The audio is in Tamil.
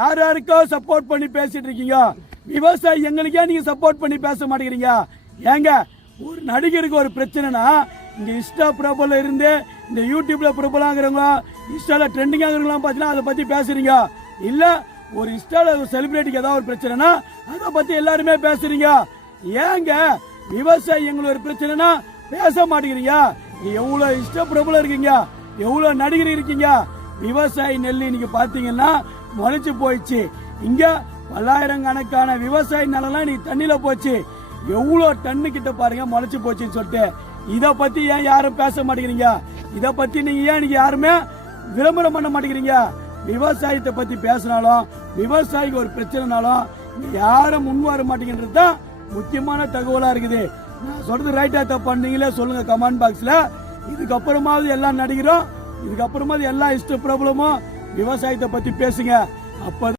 யார் யாருக்கோ சப்போர்ட் பண்ணி பேசிட்டு இருக்கீங்க, விவசாயி எங்களுக்கே நீங்க சப்போர்ட் பண்ணி பேச மாட்டேங்கிறீங்க. ஏங்க ஒரு நடிகருக்கு ஒரு பிரச்சனைனா இங்க இன்ஸ்டா பிரபல இருந்து இந்த யூடியூப்ல பிரபலாங்கிறவங்க இன்ஸ்டால ட்ரெண்டிங் ஆகிறவங்களாம் பார்த்தீங்கன்னா அதை பத்தி பேசுறீங்க. இல்ல ஒரு இன்ஸ்டால ஒரு செலிபிரிட்டிக்கு ஏதாவது ஒரு பிரச்சனைனா அதை பத்தி எல்லாருமே பேசுறீங்க. ஏங்க விவசாயி எங்களுக்கு ஒரு பிரச்சனைனா பேச மாட்டேங்கிறீங்க? எவ்வளவு இன்ஸ்டா பிரபலம் இருக்கீங்க, எவ்வளவு நடிகர் இருக்கீங்க. விவசாயி நெல் இன்னைக்கு பாத்தீங்கன்னா முளைச்சு போயிடுச்சு. இங்க பல்லாயிரக்கணக்கான விவசாயி நிலம் நீ தண்ணியில போச்சு. எவ்வளவு டன்னு கிட்ட பாருங்க முளைச்சு போச்சுன்னு சொல்லிட்டு இத பத்தி ஏன் யாரும் பேச மாட்டேங்கிறீங்க? இத பத்தி நீங்க ஏன் நீங்க யாருமே விளம்பரம் பண்ண மாட்டேங்கிறீங்க? விவசாயத்தை பத்தி பேசினாலும் விவசாயிக்கு ஒரு பிரச்சனைனாலும் யாரும் முன் வர மாட்டேங்கிறது தான் முக்கியமான தகவலா இருக்குது. நான் சொல்றது ரைட்டா தப்பா நீங்களே சொல்லுங்க கமெண்ட் பாக்ஸ்ல. இதுக்கப்புறமாவது எல்லா நடிகரும், இதுக்கப்புறமாவது எல்லா இஷ்ட பிரபலமும் விவசாயத்தை பத்தி பேசுங்க. அப்ப